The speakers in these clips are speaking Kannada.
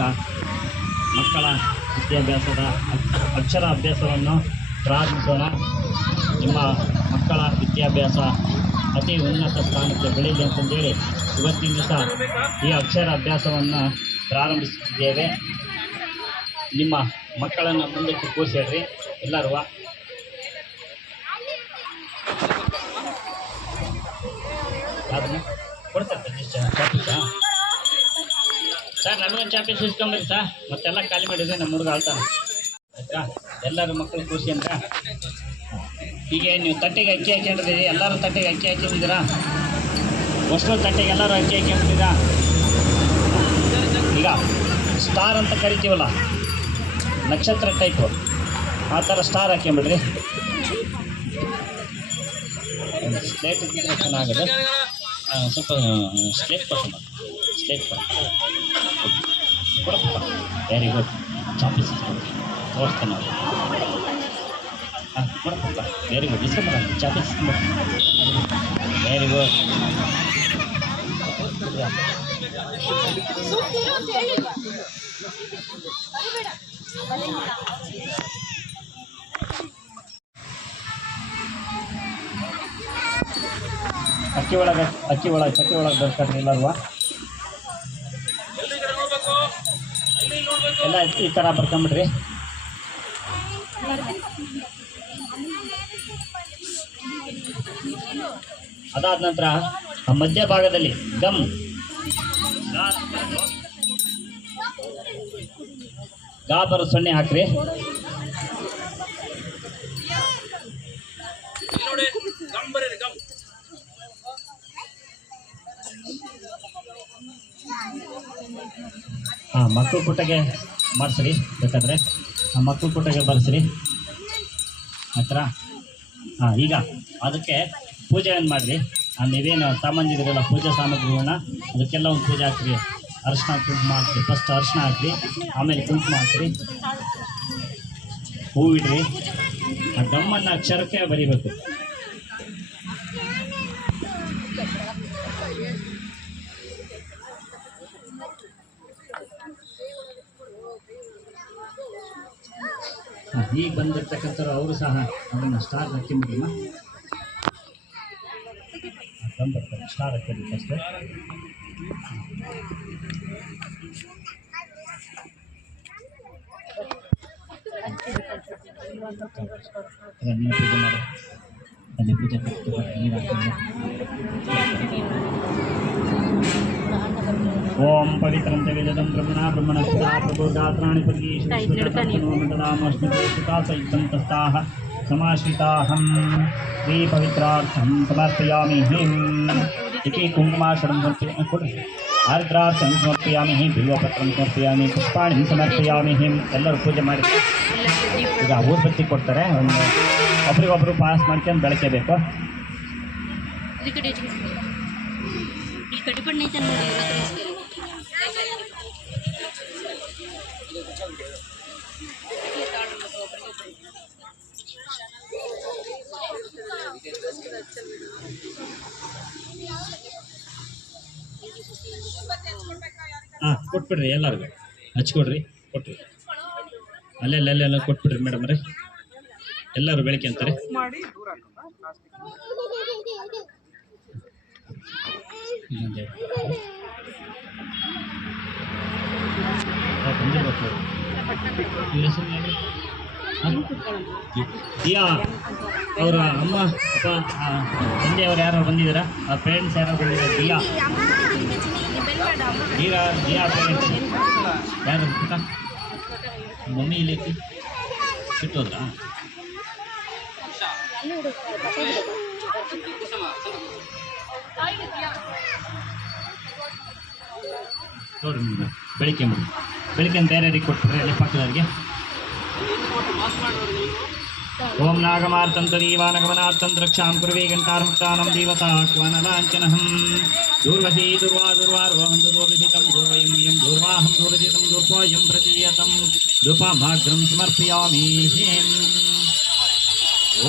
ಈಗ ಮಕ್ಕಳ ವಿದ್ಯಾಭ್ಯಾಸದ ಅಕ್ಷರ ಅಭ್ಯಾಸವನ್ನು ಪ್ರಾರಂಭಿಸೋಣ. ನಿಮ್ಮ ಮಕ್ಕಳ ವಿದ್ಯಾಭ್ಯಾಸ ಅತಿ ಉನ್ನತ ಸ್ಥಾನಕ್ಕೆ ಬೆಳೀಲಿ ಅಂತಂದೇಳಿ ಇವತ್ತಿನ ದಿವಸ ಈ ಅಕ್ಷರ ಅಭ್ಯಾಸವನ್ನು ಪ್ರಾರಂಭಿಸುತ್ತಿದ್ದೇವೆ. ನಿಮ್ಮ ಮಕ್ಕಳನ್ನು ಮುಂದಕ್ಕೆ ಕೂರಿಸಿಡ್ರಿ ಎಲ್ಲರೂ. ಅದನ್ನು ಕೊಡ್ತಾರೆ ಚಾಪೀಸಾ ಸರ್, ನಮಗೊಂದು ಚಾಪೀಸ್ ಇಸ್ಕೊಂಬರಿ ಸರ್, ಮತ್ತೆಲ್ಲ ಖಾಲಿ ಮಾಡಿದ್ರೆ ನಮ್ಮ ಹುಡುಗ ಆಳ್ತಾನೆ ಆಯ್ತಾ. ಎಲ್ಲರೂ ಮಕ್ಕಳು ಖುಷಿ ಅಂತ ಈಗ ನೀವು ತಟ್ಟೆಗೆ ಅಕ್ಕಿ ಹಾಕೊಂಡಿದ್ದೀರಿ, ಎಲ್ಲರೂ ತಟ್ಟೆಗೆ ಅಕ್ಕಿ ಹಾಕಿದ್ದೀರಾ, ಅಷ್ಟು ತಟ್ಟೆಗೆ ಎಲ್ಲರೂ ಅಕ್ಕಿ ಹಾಕೊಂಡಿದ್ದೀರಾ. ಈಗ ಸ್ಟಾರ್ ಅಂತ ಕರಿತೀವಲ್ಲ, ನಕ್ಷತ್ರ ಟೈಪು, ಆ ಥರ ಸ್ಟಾರ್ ಹಾಕ್ಕೊಂಬಿಡ್ರಿ. ಸ್ಲೇಟ್ ಇದ್ದರೆ ಚೆನ್ನಾಗದು, ಸ್ವಲ್ಪ ಸ್ಲೇಟ್ ಕೊಟ್ಟು ಸ್ಲೇಟ್ ಕೊಡಪ್ಪ. Very good. ಚಾಪೀಸ್ ತೋರಿಸ್ತೇನೆ ನಾವು. ಹಾಂ ಕೊಡಪ್ಪ, ವೆರಿ ಗುಡ್. ಇಸ್ಕೊಂಬ ಚಾಪೀಸ್, ವೆರಿ ಗುಡ್. ಅಕ್ಕಿ ಒಳಗೆ ಬರ್ತಾರೆ ಎಲ್ಲರೂ. ಎಲ್ಲ ಈ ಥರ ಬರ್ಕೊಂಬಿಡ್ರಿ. ಅದಾದ ನಂತರ ಮಧ್ಯಭಾಗದಲ್ಲಿ ಗಮ್ ಗಾ ಬರೋ ಸೊನ್ನೆ ಹಾಕ್ರಿ. ಹಾಂ, ಮಕ್ಕಳು ಪುಟ್ಟಗೆ ಮಾಡಿಸ್ರಿ, ಬೇಕಾದ್ರೆ ಮಕ್ಕಳು ಪುಟ್ಟಗೆ ಬರ್ಸ್ರಿ ಹತ್ರ. ಹಾಂ, ಈಗ ಅದಕ್ಕೆ ಪೂಜೆಯನ್ನು ಮಾಡಿರಿ. ನೀವೇನು ಸಾಮಾನ್ಯ ಇರೋಲ್ಲ ಪೂಜಾ ಸಾಮಗ್ರಿಗಳನ್ನ ಅದಕ್ಕೆಲ್ಲ ಒಂದು ಪೂಜೆ ಹಾಕ್ರಿ. ಅರಿಶಿನ ಕುಂಕುಮ ಹಾಕ್ರಿ. ಫಸ್ಟ್ ಅರಿಶಿನ ಹಾಕ್ರಿ, ಆಮೇಲೆ ಕುಂಕುಮ ಹಾಕ್ರಿ, ಹೂವಿಡ್ರಿ. ಆ ಗಮ್ಮನ್ನು ಅಕ್ಷರಕ್ಕೆ ಬರೀಬೇಕು. ಈಗ ಬಂದಿರ್ತಕ್ಕಂಥವ್ರು ಅವರು ಸಹ ಅದನ್ನು ಸ್ಟಾರ್ ಹಾಕಿಬಿಡಮ್ಮ. ಬಂದಿರ್ತಾರೆ ಸ್ಟಾರ್ ಹಾಕಿರಿ ಫಸ್ಟ್. ಅದನ್ನು ಪೂಜೆ ಮಾಡಿ ಅಲ್ಲಿ ಪೂಜೆ ನೀರು ಹಾಕಿ. ಓಂ ಪವಿತ್ರಂ ವೇದಂ ಬ್ರಹ್ಮಣ ಪ್ರಬೋಧಾತ್ರಾಣಿ ಪದೀಶುತಾಸಯುಕ್ತಂತಸ್ತಾಃ ಸಮಾಶ್ರಿತಾಹಂ ಶ್ರೀ ಪವಿತ್ರಾರ್ಥಂ ಸಮರ್ಪಯಾಮಿ. ಇಕಿ ಕುಂಕುಮಾಕ್ಷರಂ ಕೊಡ್ರಿ. ಆರ್ದ್ರಾರ್ಥಂ ಸಮರ್ಪಯಾಮಿ, ಬಿಲ್ವಪತ್ರಂ ಸಮರ್ಪಯಾಮಿ, ಪುಷ್ಪಾಣಿ ಸಮರ್ಪಯಾಮಿ. ಎಲ್ಲರೂ ಪೂಜೆ ಮಾಡಿ ಈಗ ಊರ್ಬತ್ತಿ ಕೊಡ್ತಾರೆ. ಒಂದು ಒಬ್ರಿಗೊಬ್ರು ಪಾಸ್ ಮಾಡ್ಕೊಂಡು ಬೆಳಕಬೇಕು. ಹಾಂ, ಕೊಟ್ಬಿಡ್ರಿ, ಎಲ್ಲರಿಗೂ ಹಚ್ಕೊಡ್ರಿ, ಕೊಟ್ರಿ. ಅಲ್ಲೆಲ್ಲ ಕೊಟ್ಬಿಡ್ರಿ ಮೇಡಮ್ ರೀ. ಎಲ್ಲರೂ ಬೆಳಗ್ಗೆ ಅಂತಾರೆ. ದಿಯಾ ಅವರ ಅಮ್ಮ ಅಪ್ಪ ತಂದೆಯವರು ಯಾರು ಬಂದಿದ್ದೀರಾ? ಆ ಪೇರೆಂಟ್ಸ್ ಯಾರು ಬಂದಿದ್ದಾರೆ? ದಿಯಾ ಪೇರೆಂಟ್ಸ್ ಯಾರು? ಮಮ್ಮಿ ಇಲ್ಲಿ ಐತಿ, ಸಿಟ್ಟೋದ್ರಾ? ನೋಡ್ರಿ ಬೆಳಿಗ್ಗೆ ಬೇರೆಯವ್ರಿಗೆ ಕೊಟ್ಬಿಡ್ರಿ, ಅಲ್ಲಿ ಪಕ್ಕದವ್ರಿಗೆ. ಓಂ ನಾಗಮಾರ್ತಂತರೀವಾನಗಮನಾರ್ಥಂ ರಕ್ಷಾಂ ಕುರ್ವೇ ಗಂಟಾರ್ಮುಕ್ತಾನಂ ದೇವತಾಹ್ವಾನಲಾಂಛನಹಂ. ದೂರ್ವಸಿ ದುರ್ವಾರ್ವಹಂ ದೂರ್ವಿದಿತಂ ದೂರ್ವಯಂ ದೂರ್ವಾಹಂ ದೂರ್ವಿದಿತಂ ದೂರ್ವಾಯಂ ಪ್ರತೀಯತಂ ಧೂಪಮಾಗ್ರಂ ಸಮರ್ಪಯಾಮಿ.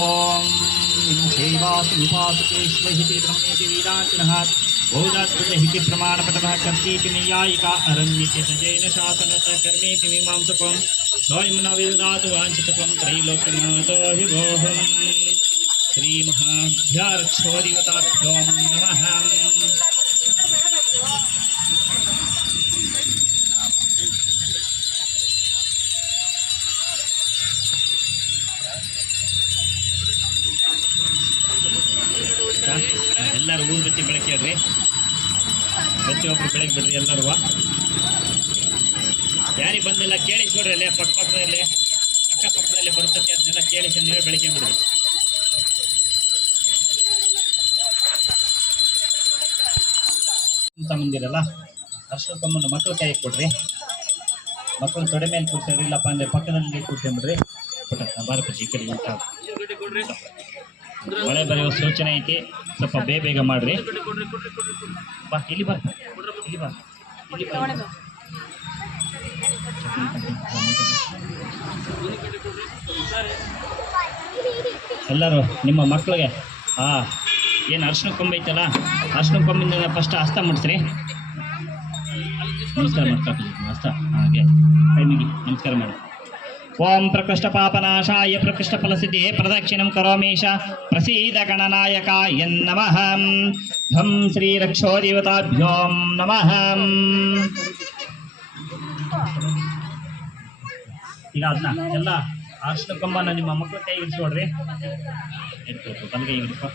ಓಂ ಸೇವಾಸುಪಾಸುಕೇಶ್ವಹಿತಿ ಬ್ರಹ್ಮೇತಿ ವೇದಾಂತಿನಃ बहुधात्मक हिति प्रमाणपतः कर्तीति नैयायिका अरण्यते तजेन शासनतः कर्मेति मीमांसकं स्वयं न विदधातु वाञ्छितकं त्रैलोक्यनाथो हि भोहम् श्रीमहाभ्यार्क्षोदिवताभ्यो नमः। ಎಲ್ಲರೂ ಊರ್ಬತ್ತಿ ಬೆಳಗ್ಗೆ ಹೇಳ್ರಿ, ಪ್ರತಿಯೊಬ್ಬರು ಬೆಳಗ್ಗೆ ಬಿಡ್ರಿ ಎಲ್ಲರೂ. ಯಾರಿಗೆ ಬಂದಿಲ್ಲ ಕೇಳಿಸ್ಕೊಡ್ರಿ, ಅಲ್ಲೇ ಪಕ್ಕಪಕ್ಕದಲ್ಲಿ ಅಕ್ಕಪಕ್ಕದಲ್ಲಿ ಬರ್ತೈತೆ ಅದನ್ನೆಲ್ಲ ಕೇಳಿಸಿ ನೀವೇ ಬೆಳಗ್ಗೆ ಬಿಡ್ರಿ. ಅಂತ ಮಂದಿರಲ್ಲ ಅಷ್ಟೊತ್ತಮ್ಮನ್ನು ಮಕ್ಕಳು ಕೈ ಕೊಡ್ರಿ, ಮಕ್ಕಳು ತೊಡೆ ಮೇಲೆ ಕೂರ್ಸೋರಿ, ಇಲ್ಲಪ್ಪ ಅಂದರೆ ಪಕ್ಕದಲ್ಲಿ ಕೂರ್ಸ್ಕೊಂಬಿಡ್ರಿ. ಬಾರಪ್ಪ ಈ ಕಡೆ ಊಟ ಮಳೆ ಬರೆಯುವ ಸೂಚನೆ ಐತಿ, ಸ್ವಲ್ಪ ಬೇಗ ಮಾಡ್ರಿ. ಬಾ ಇಲ್ಲಿ ಬಾ, ಇಲ್ಲಿ ಬಾ, ಇಲ್ಲಿ ಬಾ. ಎಲ್ಲರೂ ನಿಮ್ಮ ಮಕ್ಕಳಿಗೆ ಏನು ಅರ್ಶಿನ ಕೊಂಬ ಐತಲ್ಲ, ಅರ್ಶಿನ ಕೊಂಬಿಂದ ಫಸ್ಟ್ ಹಸ್ತ ಮುಟ್ಸ್ರಿ. ನಮಸ್ಕಾರ ಮಾಡ್ತಾ ಹಸ್ತ ಹಾಗೆ ಕೈ ಮುಗಿ ನಮಸ್ಕಾರ ಮಾಡಿ. ಓಂ ಪ್ರಕೃಷ್ಟ ಪಾಪನಾಶಾಯ ಪ್ರಕೃಷ್ಟ ಫಲಸಿದ್ಧಿಯೇ ಪ್ರದಕ್ಷಿಣಂ ಕರೋಮೀಶ ಪ್ರಸೀದ ಗಣನಾಯಕ ಎನ್ನಮಃ. ಧಂ ಶ್ರೀ ರಕ್ಷೋದೇವತಾಭ್ಯೋ ನಮಃ. ಈಗ ಅದನ್ನ ಎಲ್ಲ ಅರ್ಶಿನ ಕೊಂಬನ ನಿಮ್ಮ ಮಕ್ಕಳ ಕೈ ಇರಿಸ್ಕೊಡ್ರಿ. ಇಟ್ಕೊಳ್ತು ತನಗೆ ಇರಿಸ್ಕೊ.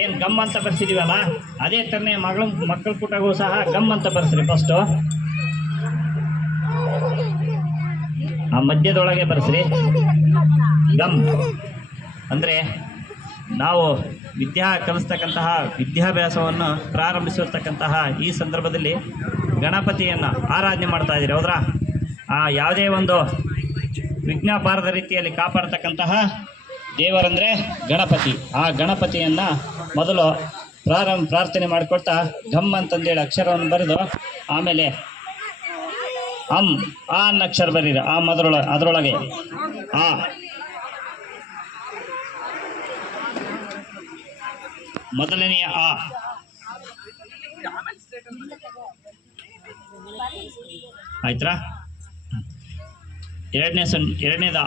ಏನು ಗಮ್ ಅಂತ ಬರ್ಸಿದೀವಲ್ಲ ಅದೇ ಥರನೇ ಮಕ್ಕಳ ಪುಟಗೂ ಸಹ ಗಮ್ ಅಂತ ಬರ್ಸ್ರಿ. ಫಸ್ಟು ಆ ಮಧ್ಯದೊಳಗೆ ಬರ್ಸ್ರಿ ಗಮ್. ಅಂದರೆ ನಾವು ಕಲಿಸ್ತಕ್ಕಂತಹ ವಿದ್ಯಾಭ್ಯಾಸವನ್ನು ಪ್ರಾರಂಭಿಸಿರ್ತಕ್ಕಂತಹ ಈ ಸಂದರ್ಭದಲ್ಲಿ ಗಣಪತಿಯನ್ನು ಆರಾಧನೆ ಮಾಡ್ತಾ ಇದ್ದೀರಿ, ಹೌದ್ರಾ? ಯಾವುದೇ ಒಂದು ವಿಘ್ನ ಬಾರದ ರೀತಿಯಲ್ಲಿ ಕಾಪಾಡ್ತಕ್ಕಂತಹ ದೇವರಂದರೆ ಗಣಪತಿ. ಆ ಗಣಪತಿಯನ್ನು ಮೊದಲು ಪ್ರಾರ್ಥನೆ ಮಾಡಿಕೊಡ್ತಾ ಘಮ್ ಅಂತಂದೇಳಿ ಅಕ್ಷರವನ್ನು ಬರೆದು ಆಮೇಲೆ ಆ ಅನ್ನ ಅಕ್ಷರ ಬರೀರಿ. ಅದರೊಳಗೆ ಮೊದಲನೆಯ ಆಯ್ತಾ? ಎರಡನೇದ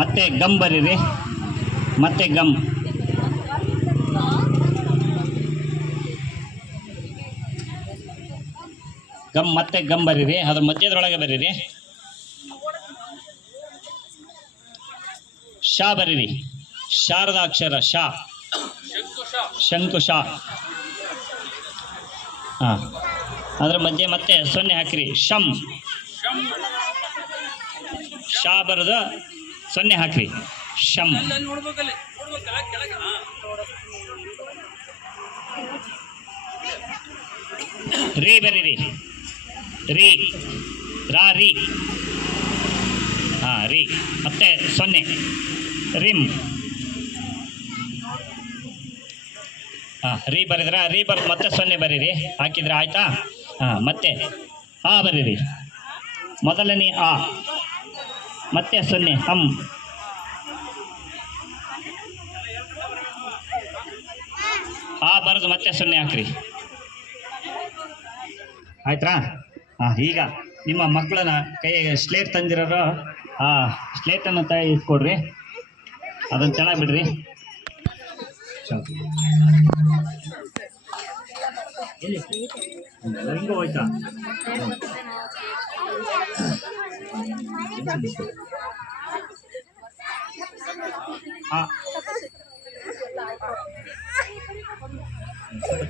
ಮತ್ತೆ ಗಮ್ ಬರೀರಿ, ಮತ್ತೆ ಗಮ್. ಮತ್ತೆ ಗಮ್ ಬರೀರಿ, ಅದ್ರ ಮಧ್ಯದೊಳಗೆ ಬರೀರಿ. ಶಾ ಬರೀರಿ, ಶಾರದ ಅಕ್ಷರ ಶಾ, ಶಂಕು ಶಾ. ಅದ್ರ ಮಧ್ಯೆ ಮತ್ತೆ ಸೊನ್ನೆ ಹಾಕಿರಿ. ಶಂ ಶಾ ಬರೆದು ಸೊನ್ನೆ ಹಾಕ್ರಿ. ಶಂ. ರೀ ಬರೀರಿ, ರೀ ರೀ. ರೀ ಮತ್ತೆ ಸೊನ್ನೆ ರಿಮ್. ರೀ ಬರೆದ್ರ, ರೀ ಬರೆದು ಮತ್ತೆ ಸೊನ್ನೆ ಬರೀರಿ, ಹಾಕಿದ್ರೆ ಆಯ್ತಾ? ಮತ್ತೆ ಬರೀರಿ, ಮೊದಲನೇ ಮತ್ತೆ ಸೊನ್ನೆ ಹಮ್. ಬರೆದು ಮತ್ತೆ ಸೊನ್ನೆ ಹಾಕ್ರಿ, ಆಯ್ತಾ? ಈಗ ನಿಮ್ಮ ಮಕ್ಕಳನ್ನ ಕೈಗೆ ಸ್ಲೇಟ್ ತಂದಿರೋರು ಸ್ಲೇಟನ್ನು ಇಸ್ಕೊಡ್ರಿ, ಅದನ್ನು ಚೆನ್ನಾಗಿ ಬಿಡ್ರಿ. ಹಿಂಗೆ ಹೋಯ್ತಾ?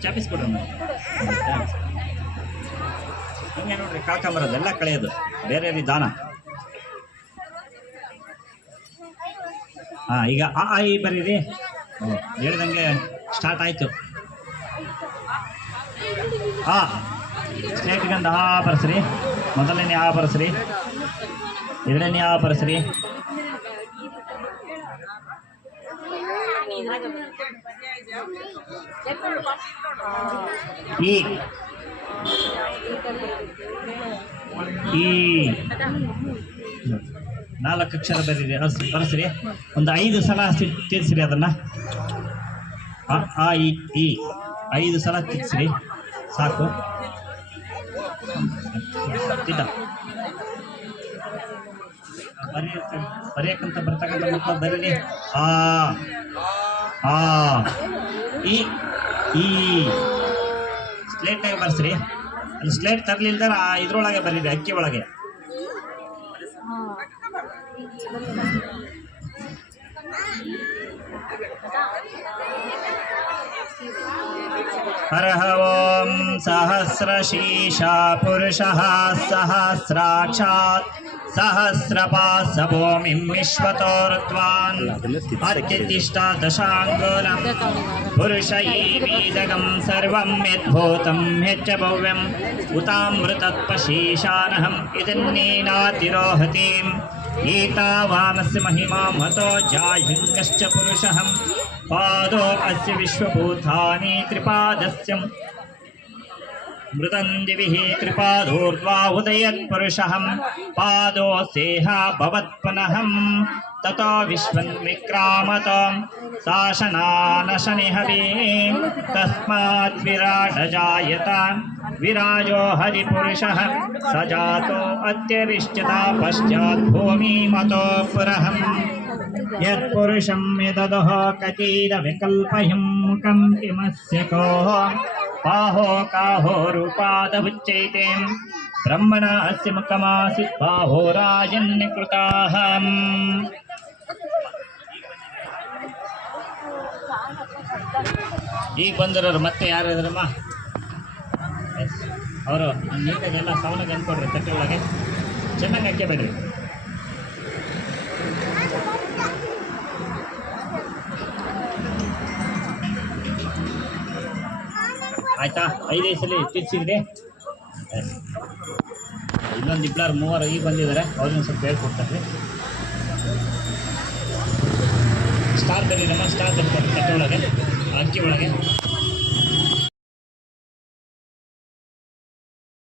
ಚಾಪಿಸ್ಕೊಡ್ರಿ. ಹಿಂಗೆ ನೋಡ್ರಿ, ಕಾಕಂಬರೋದೆಲ್ಲ ಕಳೆಯೋದು ಬೇರೆ ವಿಧಾನ. ಈಗ ಈ ಬರೀರಿ. ಹೇಳಿದಂಗೆ ಸ್ಟಾರ್ಟ್ ಆಯಿತು. ಸ್ಲೇಟ್ಗಂದು ಬರ್ಸ್ರಿ. ಮೊದಲನೇ ಬರ್ಸ್ರಿ, ಎರಡನೇ ಬರ್ಸ್ರಿ, ಈ ಈ 4 ಅಕ್ಷರ ಬರೀರಿ, ಬರೆಸ್ರಿ. ಒಂದು 5 ಸಲ ತಿರ್ಸ್ರಿ ಅದನ್ನ. ಆ ಈ 5 ಸಲ ತಿರ್ಸ್ರಿ ಸಾಕು. ಬರೆಯಕ್ಕಂತ ಬರ್ತಕ್ಕಂಥ ಮಕ್ಕಳು ಬರೀರಿ. ಆ ಈ ಸ್ಲೇಟ್ನಾಗ ಬರ್ಸ್ರಿ. ಅಲ್ಲಿ ಸ್ಲೇಟ್ ತರ್ಲಿಲ್ದಾರ ಇದ್ರೊಳಗೆ ಬರೀರಿ, ಅಕ್ಕಿ ಒಳಗೆ. ಹರಃ ಓಂ ಸಹಸ್ರಶೀರ್ಷ ಪುರುಷಃ ಸಹಸ್ರಾಕ್ಷಾತ್ ಸಹಸ್ರಪಾತ್ ಭೂಮಿಂ ವಿಶ್ವತೋರ್ಧ್ವಾನ್ ಅತ್ಯುತ್ತಿಷ್ಠ ದಶಾಂಗುಲಂ ಪುರುಷೈವೀದಗಂ ಸರ್ವಂ ಯದ್ಭೂತಂ ಹೆಚ್ಚ ಭವ್ಯಂ ಉತಾಮೃತತ್ಪಶೀಶಾನಹಂ ಇದನ್ನೇನಾತಿರೋಹತೀಂ ಏತಾವಾನಸ್ಯ ಮಹಿಮಾಂ ಹತೋ ಜಾಯುಂಗಶ್ಚ ಪುರುಷಃ ಪಾದೋ ಅಸ್ಯ ವಿಶ್ವಭೂತಾನಿ ತ್ರಿಪಾದಸ್ಯ ಮೃತಂ ದಿವಿಃ ತ್ರಿಪಾದೋರ್ಧ್ವಾ ಉದಯತ್ಪುರುಷಃ ಪಾದೋ ಸೇಹ ಭವತ್ ಪುನಃ ತತೋ ವಿಶ್ವಂ ವಿಕ್ರಾಮತ ಶಾಸನಾನಶನಿಹರಿ ತಸ್ಮಾತ್ ವಿರಾಟ ಜಾಯತ ವಿರಾಜೋ ಹರಿಪುರುಷಃ ಸ ಜಾತೋ ಅತ್ಯರಿಷ್ಯತ ಪಶ್ಚಾತ್ ಭೂಮಿಮತೋ ಪುರಃ ಯತ್ಪುರುಷಂ ಯದದಃ ಕತೀರ ವಿಕಲ್ಪಯಂ ಮುಖಂ ಕಿಮಸ್ಯ ಕೋಃ ಬಾಹೋ ಕಾಹೋ ರೂಪಾದವುಚ್ಚೈತೆ ಬ್ರಹ್ಮಣ ಅಸ್ಯ ಮುಖಮಾಸಿತ್ ಬಾಹೋ ರಾಜನ್ಯಕೃತಾಃ. ಈಗ ಬಂದಿರೋರು ಮತ್ತೆ ಯಾರು ಇದ್ರಮ್ಮ? ಅವರು ನೀಟಾಗೆಲ್ಲ ಸವನಾಗ ಅಂದ್ಕೊಡ್ರಿ, ತಟ್ಟೆ ಒಳಗೆ ಚೆನ್ನಾಗಿ ಅಕ್ಕಿ ಬೇಡ್ರಿ. ಆಯ್ತಾ? 5 ಸಲ ತಿರ್ಸಿದ್ರಿ. ಇನ್ನೊಂದು 2-3 ಈಗ ಬಂದಿದ್ದಾರೆ, ಅವ್ರನ್ನ ಸ್ವಲ್ಪ ಹೇಳ್ಕೊಡ್ತಾರೆ. ಸ್ಟಾರ್ ಬರೀ ನಮ್ಮ ಸ್ಟಾರ್ ಬರ್ತಾರೆ ತಟ್ಟೆ ಒಳಗೆ, ಅಕ್ಕಿ ಒಳಗೆ.